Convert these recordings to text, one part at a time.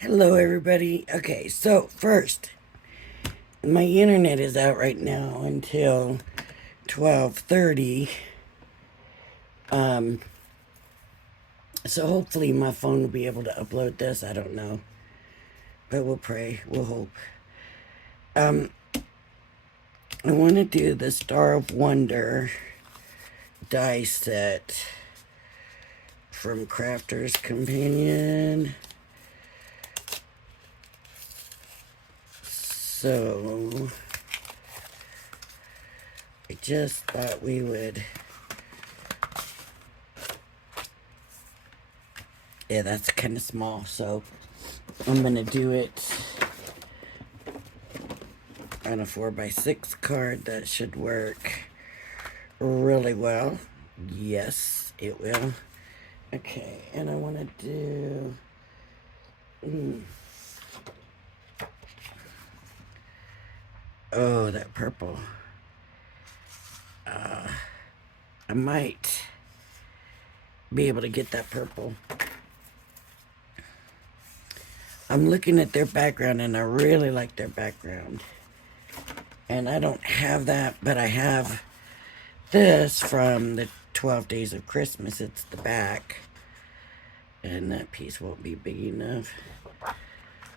Hello, everybody. Okay, so first, my internet is out right now until 12:30. Um, so hopefully my phone will be able to upload this. I don't know, but we'll pray. We'll hope. Um, I want to do the Star of Wonder die set from Crafter's Companion. So I just thought we would. Yeah, that's kind of small, so I'm gonna do it on a 4x6 card. That should work really well. Yes, it will. Okay, and I want to do. Oh, that purple. I might be able to get that purple. I'm looking at their background and I really like their background. And I don't have that, but I have this from the 12 Days of Christmas. It's the back. And that piece won't be big enough. I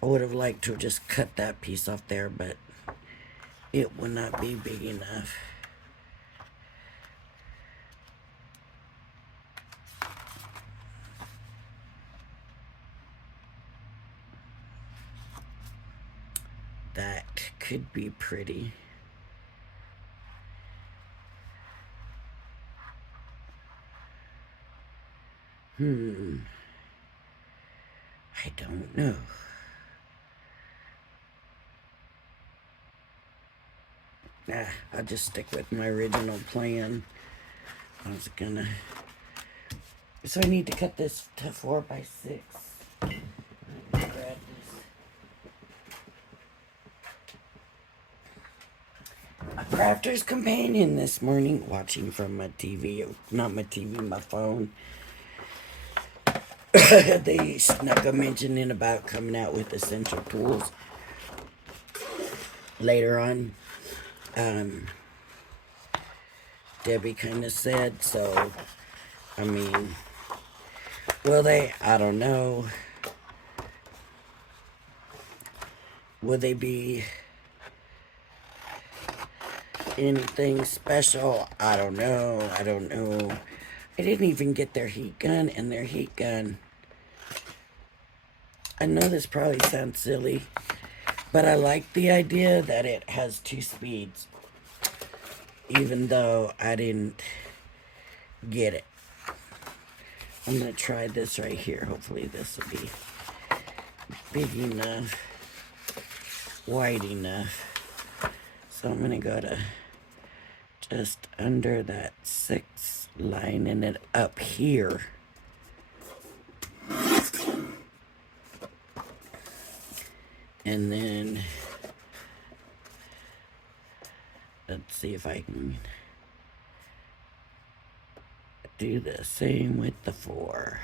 would have liked to just cut that piece off there, but it will not be big enough. That could be pretty. I don't know. Nah, I'll just stick with my original plan. I was gonna. So I need to cut this to 4x6. Grab this. A Crafter's Companion this morning, watching from my TV. Not my TV, my phone. They snuck a mention in about coming out with essential tools later on. Debbie kind of said, so, I mean, will they? I don't know. Will they be anything special? I don't know. I don't know. I didn't even get their heat gun, and their heat gun. I know this probably sounds silly, but I like the idea that it has 2 speeds, even though I didn't get it. I'm going to try this right here. Hopefully this will be big enough, wide enough. So I'm going to go to just under that 6, lining it up here. And then let's see if I can do the same with the 4.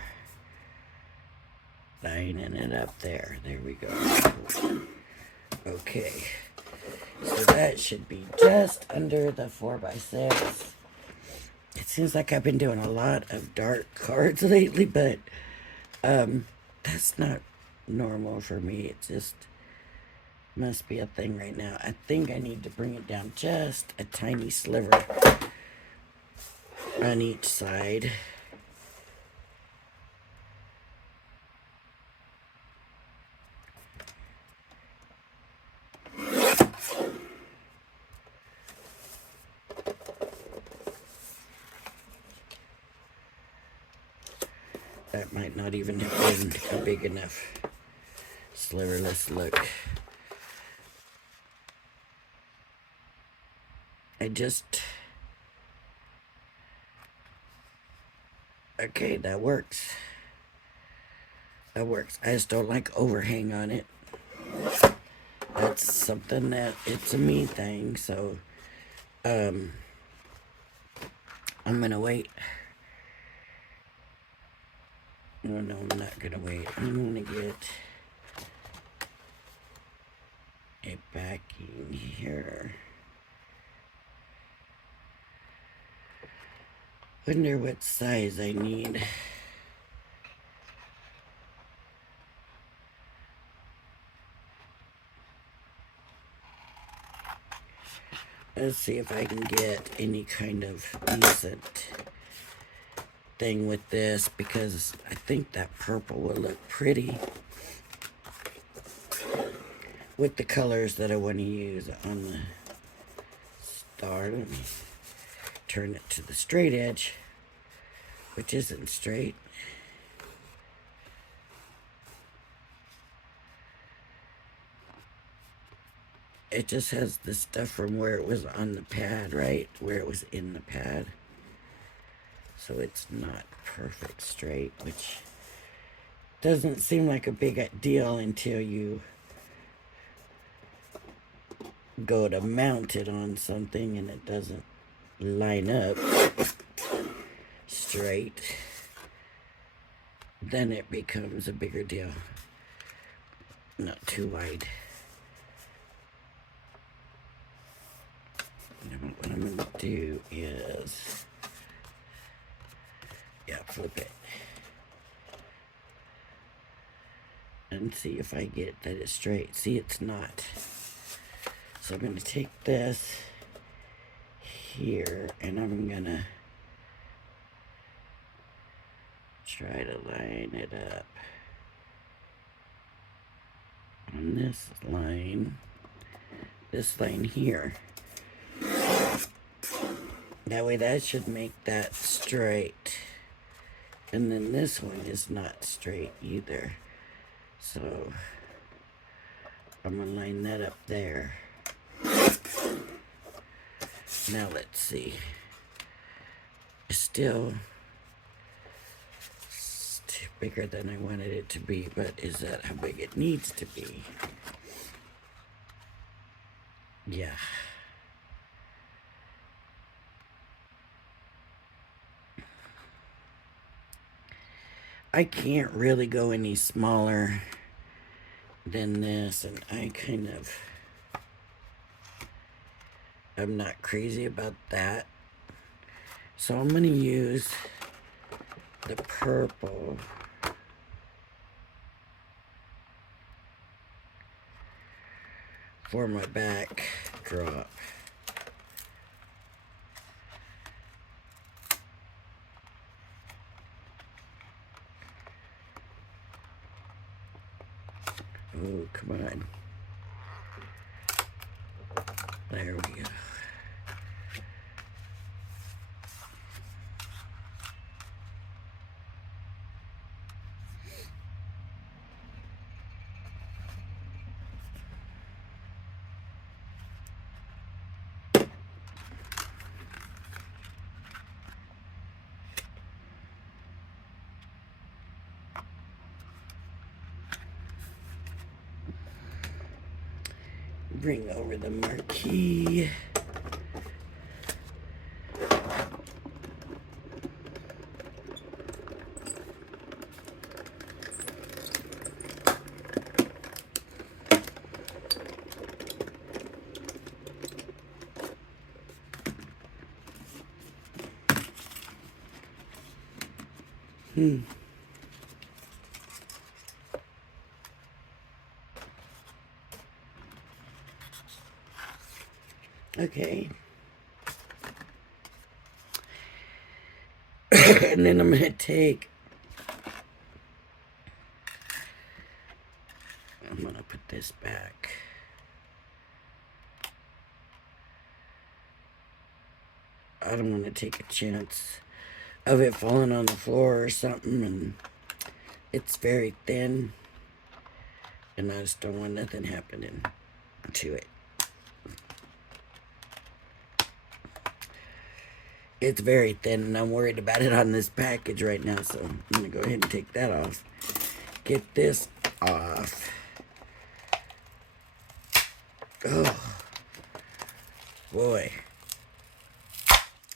Lining it up there. There we go. Okay. So that should be just under the 4x6. It seems like I've been doing a lot of dark cards lately, but that's not normal for me. It just must be a thing right now. I think I need to bring it down just a tiny sliver on each side. That might not even have been a big enough sliver. Let's look. Okay, that works. That works. I just don't like overhang on it. That's something that it's a me thing, so I'm gonna wait. No, I'm not gonna wait. I'm gonna get here. Wonder what size I need. Let's see if I can get any kind of decent thing with this, because I think that purple will look pretty with the colors that I want to use on the star. Let me turn it to the straight edge, which isn't straight. It just has the stuff from where it was on the pad, right? Where it was in the pad. So it's not perfect straight, which doesn't seem like a big deal until you go to mount it on something and it doesn't line up straight. Then it becomes a bigger deal. Not too wide. And what I'm going to do is, flip it. And see if I get that it's straight. See, it's not. So I'm going to take this here and I'm going to try to line it up on this line here. That way that should make that straight. And then this one is not straight either. So I'm going to line that up there. Now let's see. It's still bigger than I wanted it to be, but is that how big it needs to be? Yeah. I can't really go any smaller than this, and I'm not crazy about that. So I'm going to use the purple for my backdrop. Oh, come on. There we go. Bring over the marquee. Okay. And then I'm going to put this back. I don't want to take a chance of it falling on the floor or something, and it's very thin, and I just don't want nothing happening to it. It's very thin, and I'm worried about it on this package right now, so I'm going to go ahead and take that off. Get this off. Oh, boy.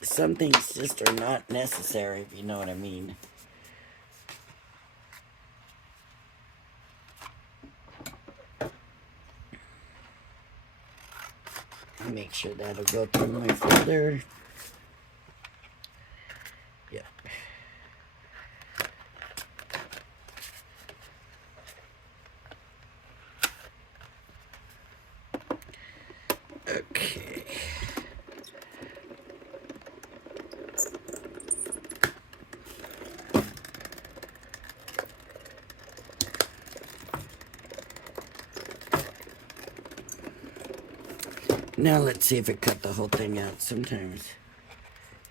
Some things just are not necessary, if you know what I mean. Make sure that'll go through my folder. Yep. Okay. Now let's see if it cut the whole thing out. Sometimes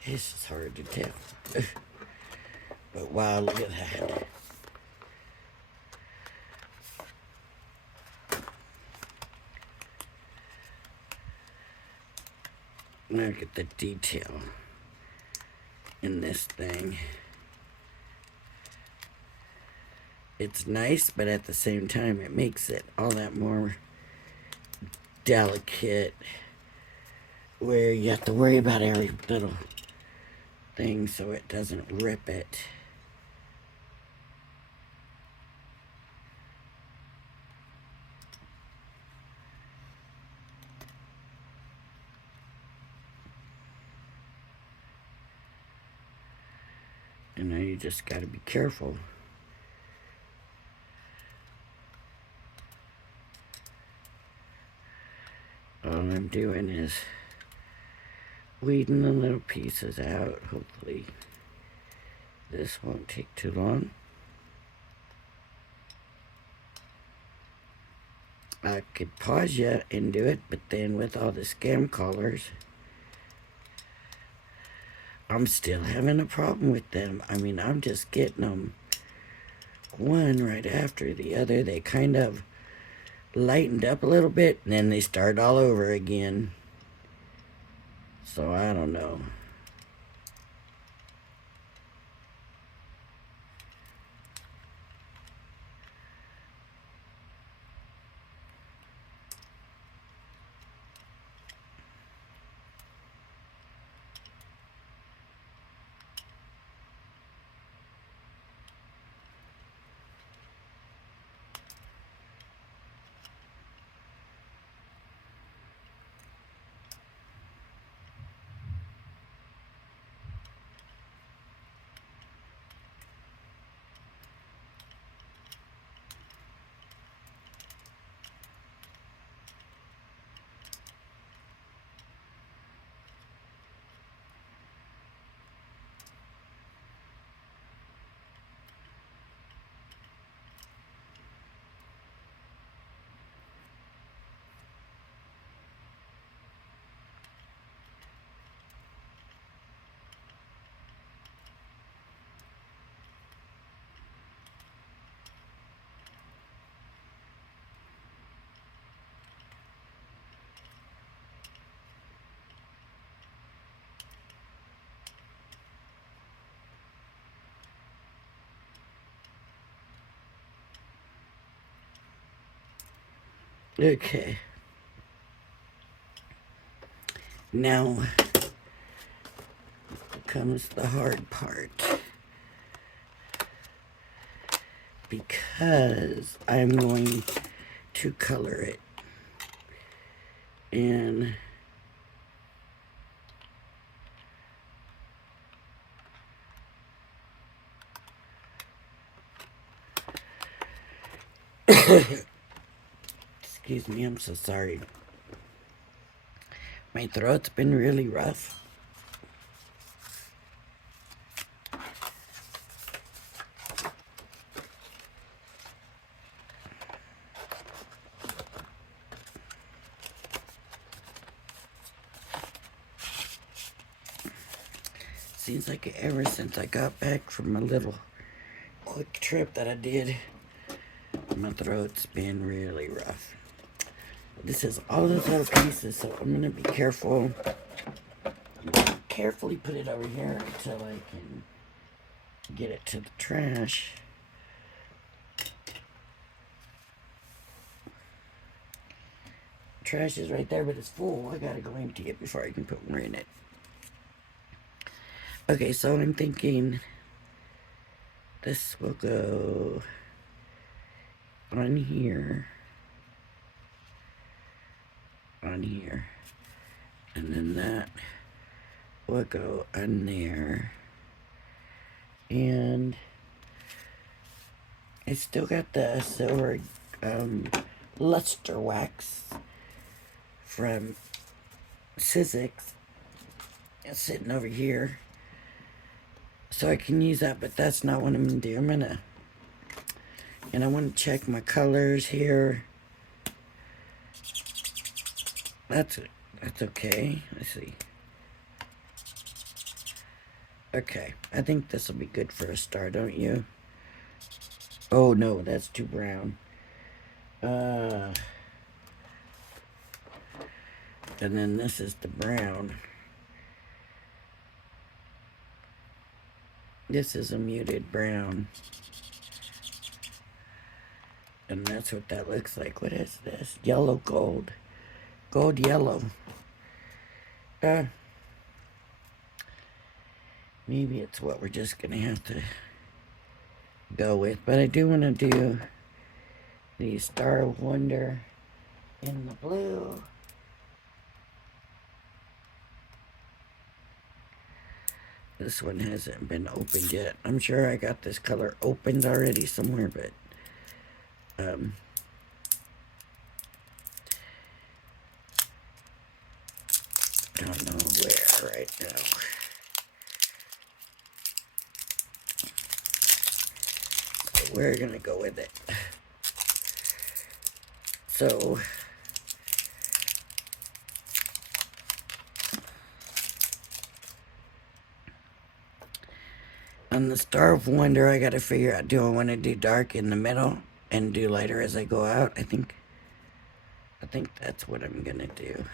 it's just hard to tell. But wow, look at that. Look at the detail in this thing. It's nice, but at the same time, it makes it all that more delicate, where you have to worry about every little thing so it doesn't rip it. And now you just got to be careful. All I'm doing is weeding the little pieces out. Hopefully this won't take too long. I could pause you and do it, but then with all the scam callers, I'm still having a problem with them. I mean, I'm just getting them one right after the other. They kind of lightened up a little bit, and then they start all over again. So I don't know. Okay. Now comes the hard part. Because I'm going to color it. And excuse me, I'm so sorry. My throat's been really rough. Seems like ever since I got back from a little quick trip that I did, my throat's been really rough. This is all those little pieces, so I'm gonna be careful. Carefully put it over here until I can get it to the trash. Trash is right there, but it's full. I gotta go empty it before I can put more in it. Okay, so I'm thinking this will go on here, on here, And then that will go on there. And I still got the silver luster wax from Sizzix sitting over here. So I can use that, but that's not what I'm going to do. And I want to check my colors here. That's okay. Let's see. Okay, I think this will be good for a star, don't you? Oh no, that's too brown. And then this is the brown. This is a muted brown. And that's what that looks like. What is this? Yellow gold. Gold yellow. Maybe it's what we're just gonna have to go with. But I do want to do the Star of Wonder in the blue. This one hasn't been opened yet. I'm sure I got this color opened already somewhere, but I don't know where right now. So we're gonna go with it. So on the Star of Wonder, I gotta figure out, do I want to do dark in the middle and do lighter as I go out? I think that's what I'm gonna do.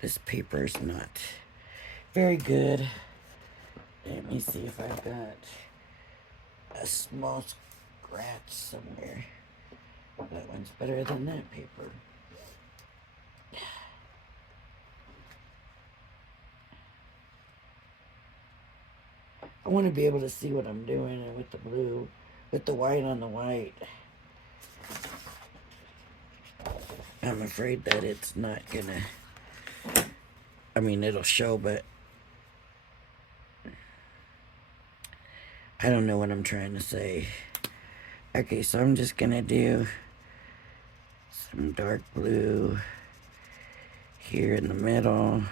This paper's not very good. Let me see if I've got a small scratch somewhere. That one's better than that paper. I want to be able to see what I'm doing, and with the blue, with the white on the white, I'm afraid that it's not gonna, I mean, it'll show, but I don't know what I'm trying to say. Okay, so I'm just gonna do some dark blue here in the middle.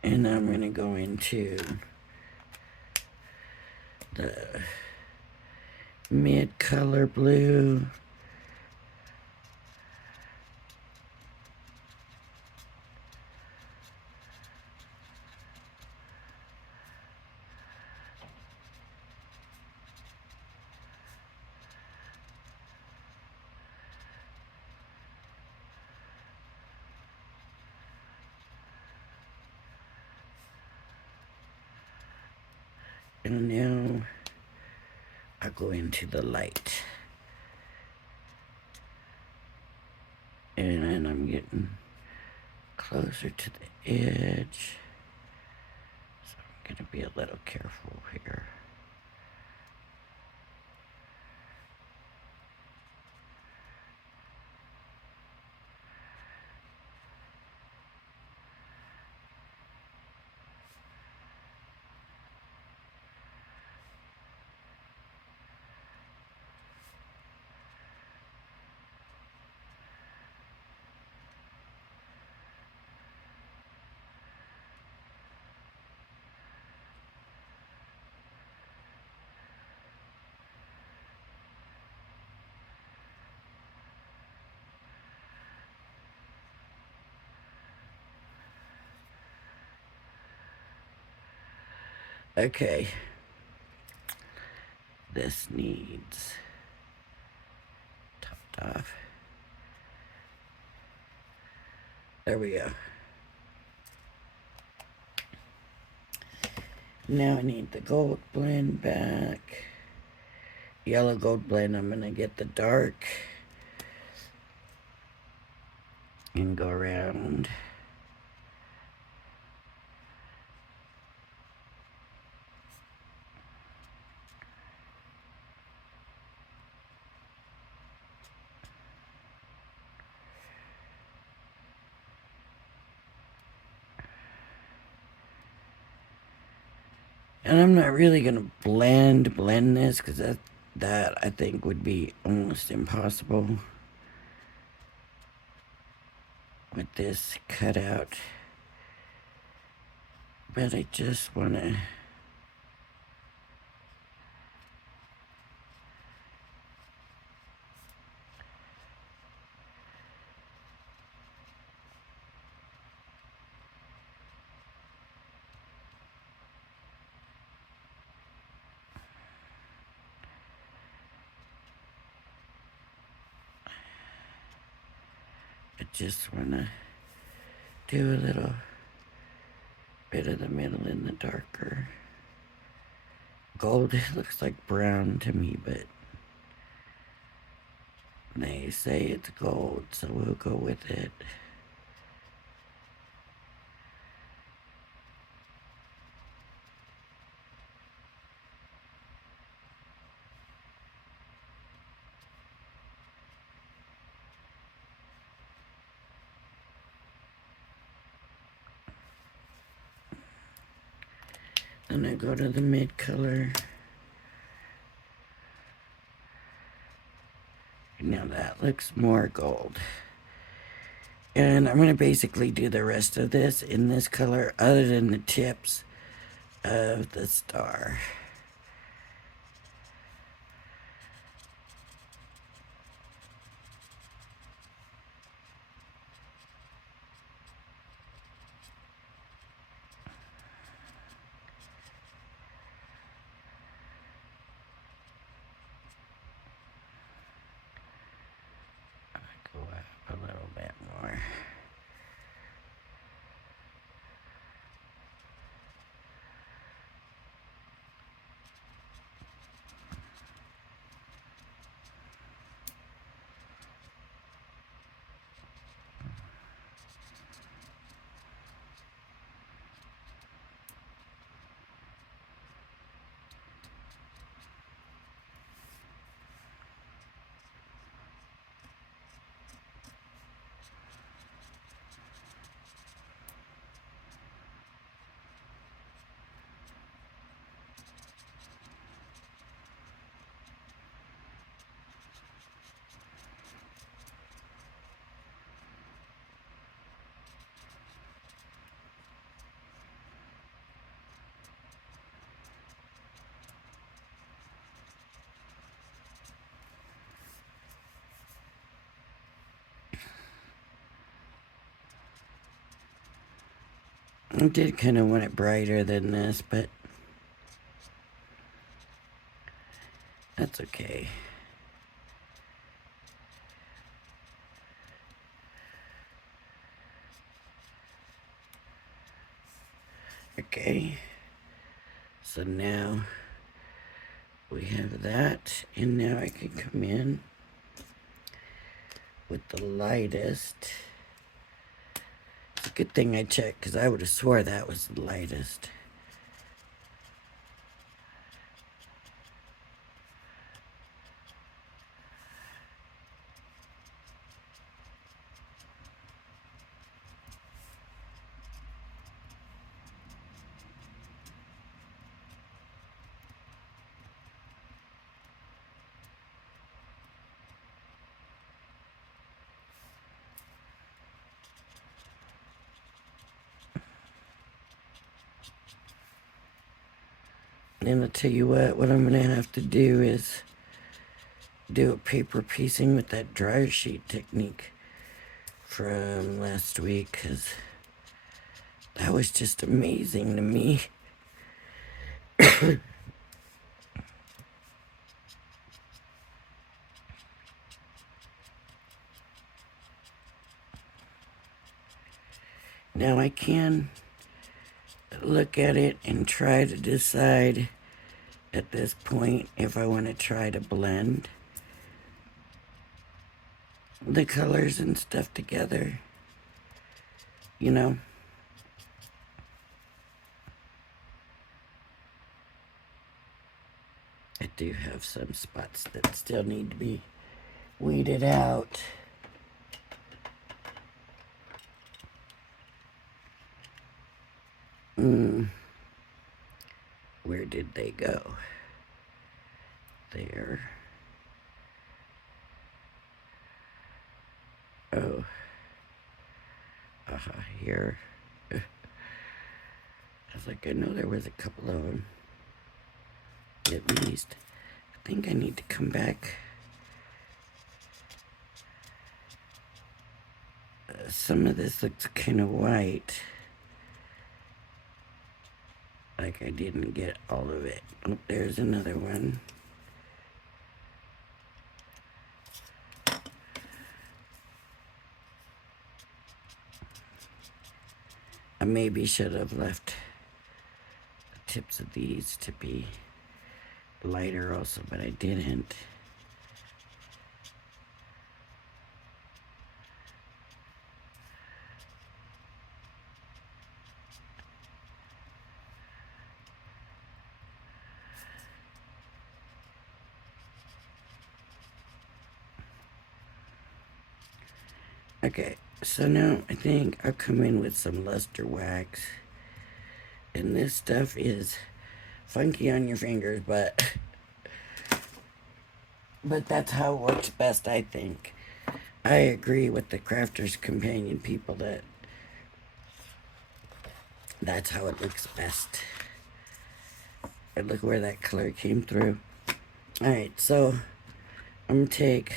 And I'm going to go into the mid-color blue. And now I'll go into the light. And then I'm getting closer to the edge. So I'm going to be a little careful here. Okay. This needs topped off. There we go. Now I need the gold blend back. Yellow gold blend, I'm going to get the dark and go around. And I'm not really gonna blend this because that I think would be almost impossible with this cutout. But I just wanna do a little bit of the middle in the darker gold. It looks like brown to me, but they say it's gold, so we'll go with it. Then I go to the mid color. Now that looks more gold. And I'm going to basically do the rest of this in this color other than the tips of the star. Go up a little bit more. I did kind of want it brighter than this, but that's okay. Okay, so now we have that, and now I can come in with the lightest. It's a good thing I checked because I would have swore that was the lightest. And I'll tell you what I'm going to have to do is do a paper piecing with that dryer sheet technique from last week, because that was just amazing to me. Now I can look at it and try to decide at this point if I want to try to blend the colors and stuff together, you know. I do have some spots that still need to be weeded out. Where did they go? There. Oh. Here. I was like, I know there was a couple of them. At least. I think I need to come back. Some of this looks kind of white. Like I didn't get all of it. Oh, there's another one. I maybe should have left the tips of these to be lighter also, but I didn't. Okay, so now I think I'll come in with some luster wax. And this stuff is funky on your fingers, but that's how it works best, I think. I agree with the Crafter's Companion people that that's how it looks best. And look where that color came through. Alright, so I'm gonna take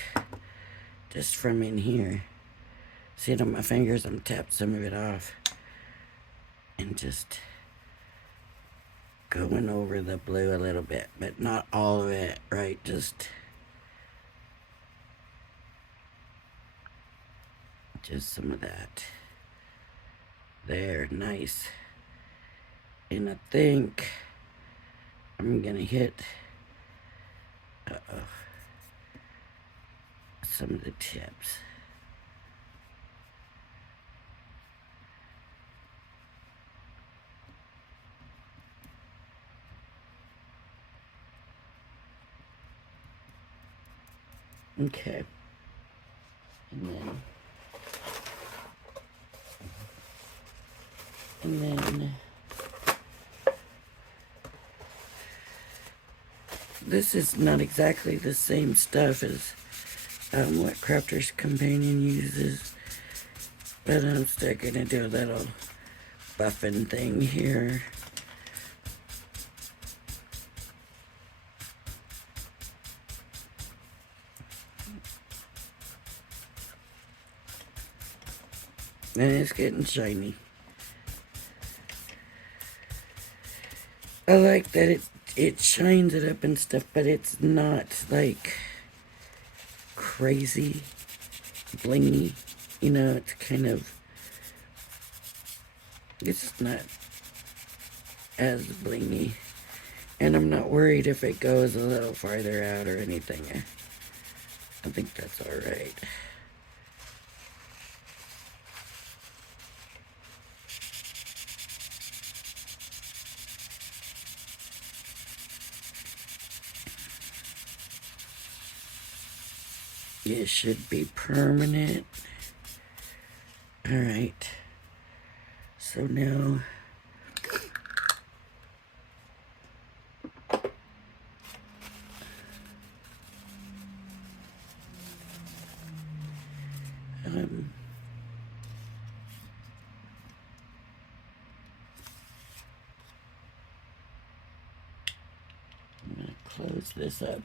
just from in here. See it on my fingers, I'm tapping some of it off. And just going over the blue a little bit, but not all of it, right? Just some of that. There, nice. And I think I'm gonna hit some of the tips. Okay. And then this is not exactly the same stuff as what Crafter's Companion uses, but I'm still gonna do a little buffing thing here. And it's getting shiny. I like that it shines it up and stuff, but it's not like crazy blingy. You know, it's kind of, it's not as blingy. And I'm not worried if it goes a little farther out or anything. I think that's alright. It should be permanent. Alright. So now I'm gonna close this up.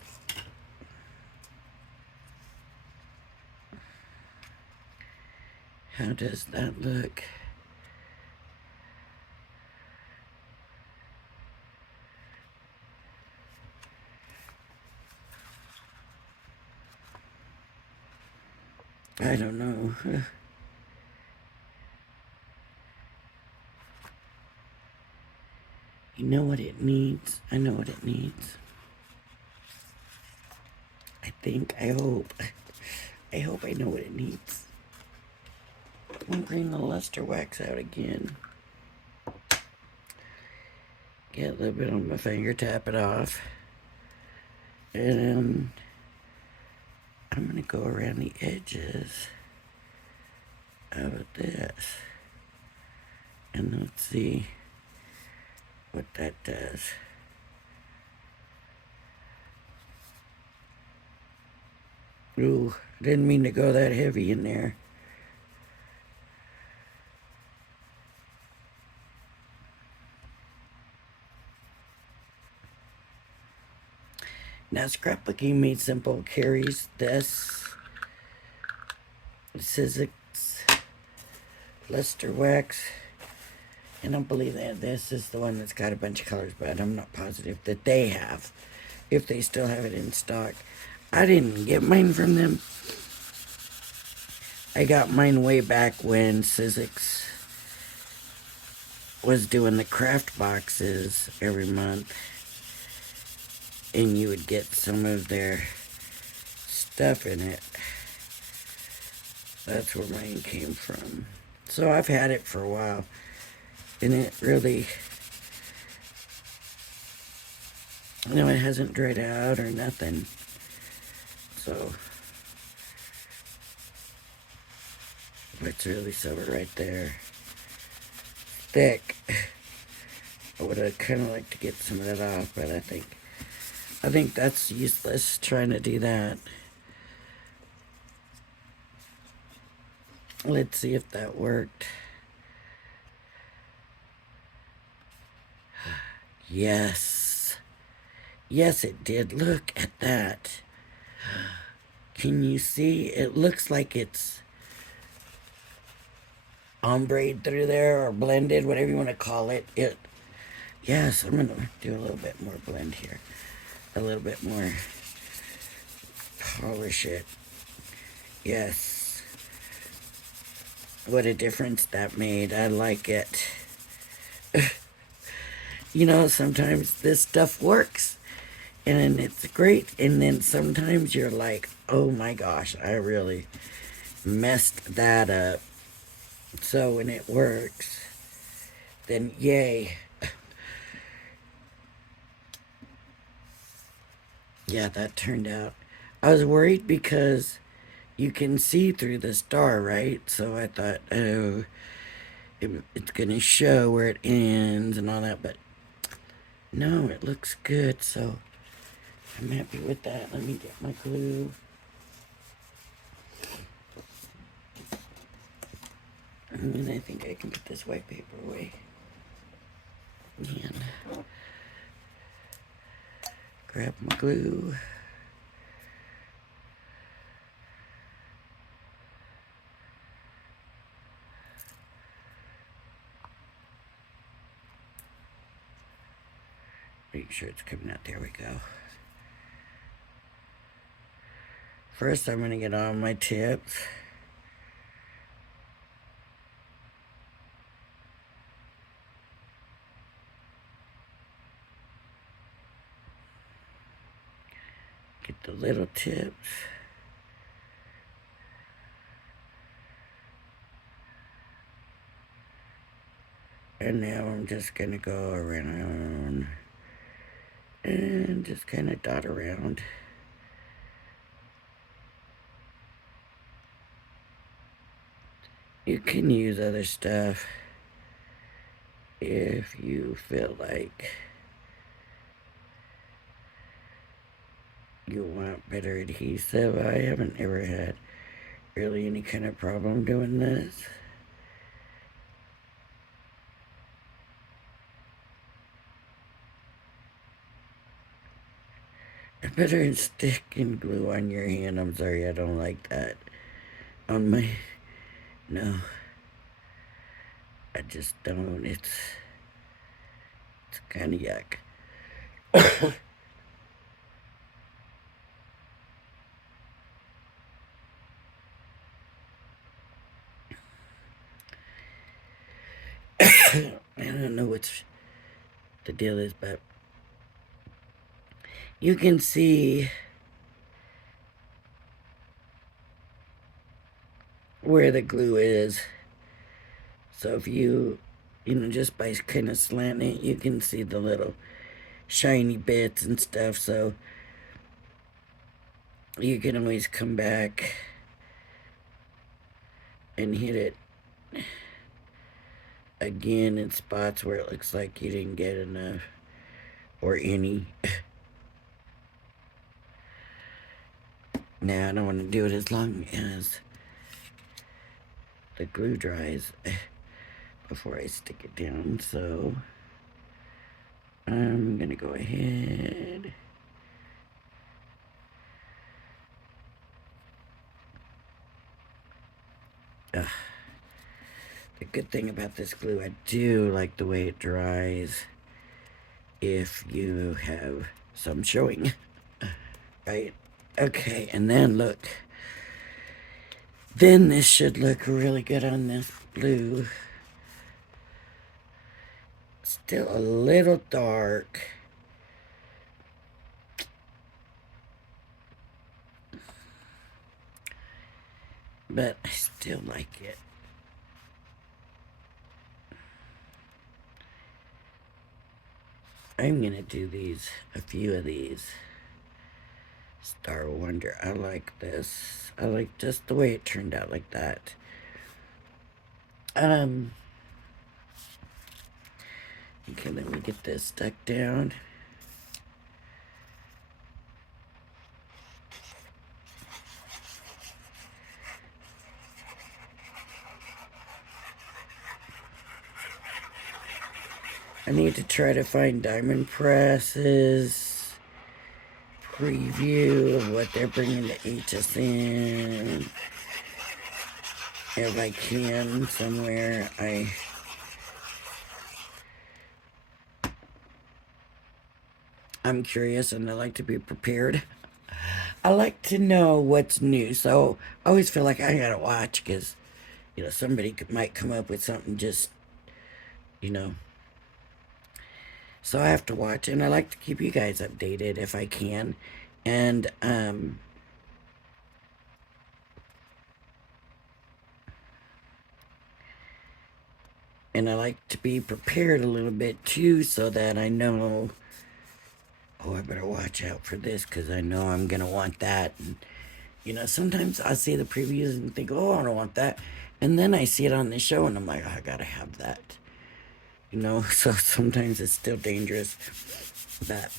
How does that look? I don't know. You know what it needs? I know what it needs. I think, I hope I know what it needs. I'm gonna bring the luster wax out again. Get a little bit on my finger, tap it off. And I'm gonna go around the edges of this. And let's see what that does. Ooh, didn't mean to go that heavy in there. Now, Scrapbooking Made Simple carries this Sizzix Luster Wax. And I believe that this is the one that's got a bunch of colors, but I'm not positive that they have, if they still have it in stock. I didn't get mine from them. I got mine way back when Sizzix was doing the craft boxes every month. And you would get some of their stuff in it. That's where mine came from. So I've had it for a while. And it really, it hasn't dried out or nothing. So, it's really silver right there. Thick. I would have kind of liked to get some of that off, but I think that's useless trying to do that. Let's see if that worked. Yes. Yes, it did. Look at that. Can you see? It looks like it's ombre'd through there or blended, whatever you want to call it. Yes, I'm going to do a little bit more blend here. A little bit more. Polish it. Yes. What a difference that made. I like it. Sometimes this stuff works and it's great. And then sometimes you're like, oh my gosh, I really messed that up. So when it works, then yay. Yeah, that turned out. I was worried because you can see through the star, right? So I thought, oh, it's going to show where it ends and all that. But no, it looks good. So I'm happy with that. Let me get my glue. And then I think I can put this white paper away. And grab my glue. Make sure it's coming out. There we go. First, I'm going to get on my tips. Get the little tips. And now I'm just going to go around and just kind of dot around. You can use other stuff if you feel like you want better adhesive. I haven't ever had really any kind of problem doing this. Better than sticking glue on your hand. I'm sorry, I don't like that. On my... No. I just don't. It's kind of yuck. I don't know what the deal is, but you can see where the glue is. So if you just by kind of slanting it, you can see the little shiny bits and stuff. So you can always come back and hit it again in spots where it looks like you didn't get enough or any. Now I don't want to do it as long as the glue dries before I stick it down, so I'm gonna go ahead the good thing about this glue, I do like the way it dries if you have some showing, right? Okay, and then look, then this should look really good on this blue. Still a little dark. But I still like it. I'm gonna do a few of these. Star Wonder, I like this. I like just the way it turned out like that. Okay, let me get this stuck down. I need to try to find Diamond Press's preview of what they're bringing to HSN. If I can, somewhere. I'm curious and I like to be prepared. I like to know what's new, so I always feel like I gotta watch because, somebody might come up with something just, you know. So I have to watch, and I like to keep you guys updated if I can. And, and I like to be prepared a little bit too so that I know, oh, I better watch out for this because I know I'm going to want that. And, sometimes I see the previews and think, oh, I don't want that. And then I see it on the show and I'm like, oh, I got to have that. So sometimes it's still dangerous. But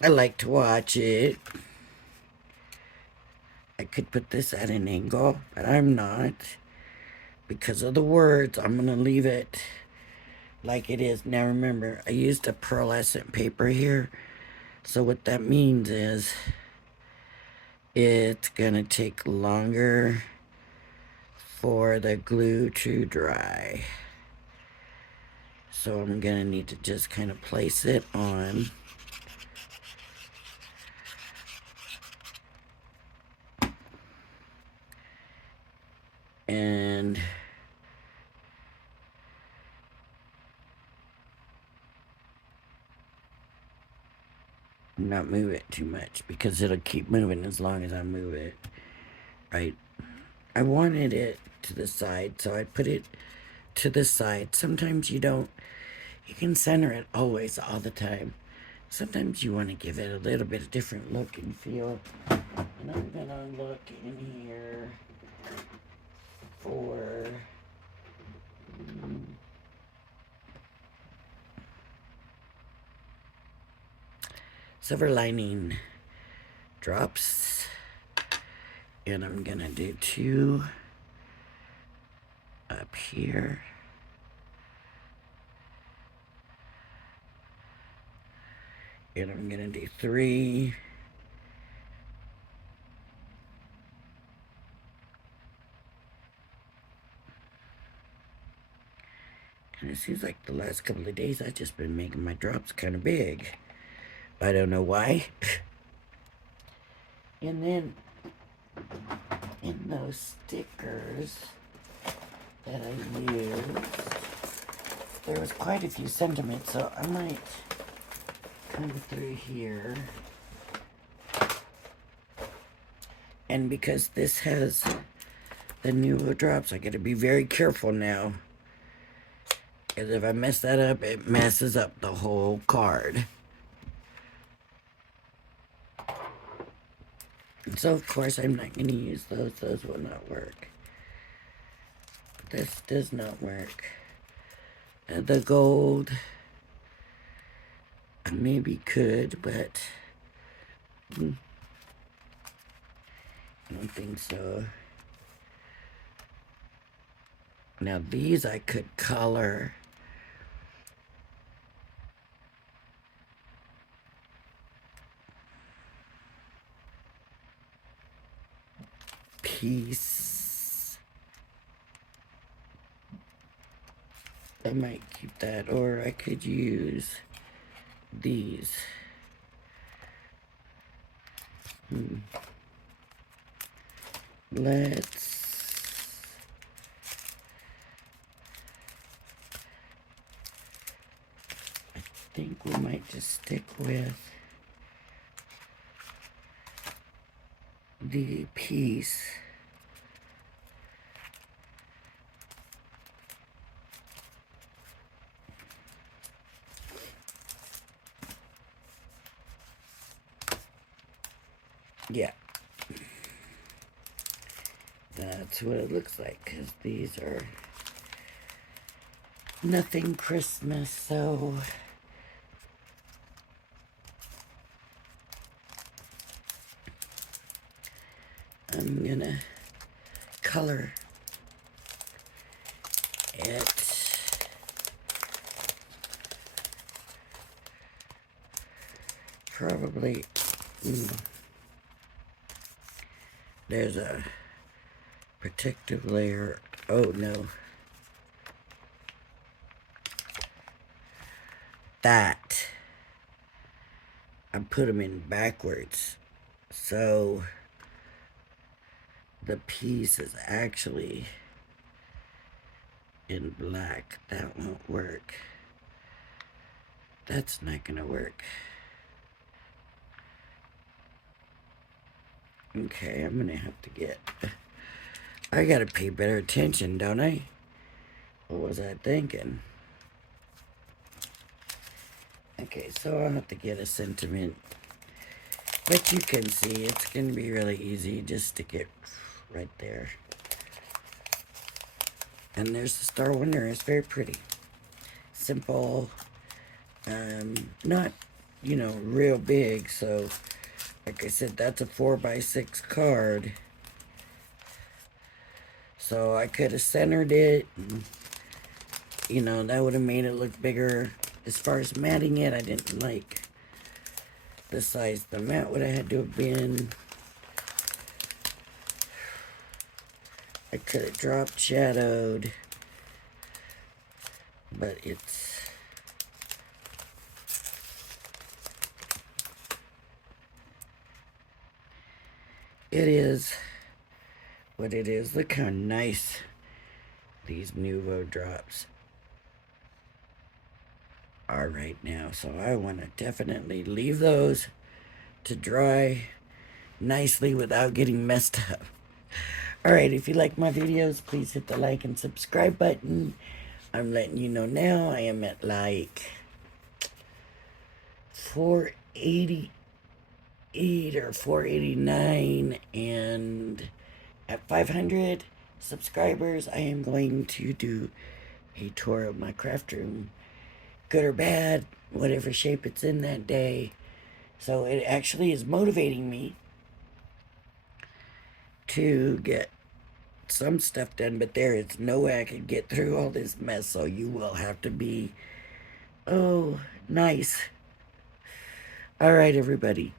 I like to watch it. I could put this at an angle, but I'm not. Because of the words, I'm going to leave it like it is. Now remember, I used a pearlescent paper here. So what that means is it's going to take longer for the glue to dry. So I'm going to need to just kind of place it on. And not move it too much because it'll keep moving as long as I move it. Right? I wanted it to the side, so I put it to the side. Sometimes you can center it always, all the time. Sometimes you want to give it a little bit of different look and feel. And I'm gonna look in here for silver lining drops. And I'm gonna do 2 up here. And I'm gonna do 3 and it seems like the last couple of days I've just been making my drops kind of big. I don't know why. And then in those stickers that I used, there was quite a few sentiments, so I might come through here. And because this has the new drops, I gotta be very careful now. Because if I mess that up, it messes up the whole card. And so, of course, I'm not going to use those. Those will not work. This does not work. The gold, I maybe could, but I don't think so. Now these I could color. Piece. I might keep that, or I could use these. Let's I think we might just stick with the piece. Yeah. That's what it looks like, because these are nothing Christmas, so I'm gonna color it. Probably, there's a protective layer. Oh no. That. I put them in backwards. So the piece is actually in black. That won't work. That's not gonna work. Okay, I'm gonna have to get... I gotta pay better attention, don't I? What was I thinking? Okay, so I'll have to get a sentiment. But you can see, it's gonna be really easy. Just stick it right there. And there's the Star Wonder. It's very pretty. Simple. Not, you know, real big. So, like I said, that's a 4x6 card. So I could have centered it. And, you know, that would have made it look bigger. As far as matting it, I didn't like the size the mat would have had to have been. I could have dropped shadowed, but it is what it is. Look how nice these Nuvo drops are right now. So I want to definitely leave those to dry nicely without getting messed up. Alright, if you like my videos, please hit the like and subscribe button. I'm letting you know now I am at like 488 or 489, and at 500 subscribers I am going to do a tour of my craft room, good or bad, whatever shape it's in that day. So it actually is motivating me to get some stuff done, but there is no way I can get through all this mess, so you will have to be, oh, nice. All right, everybody.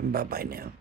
Bye-bye now.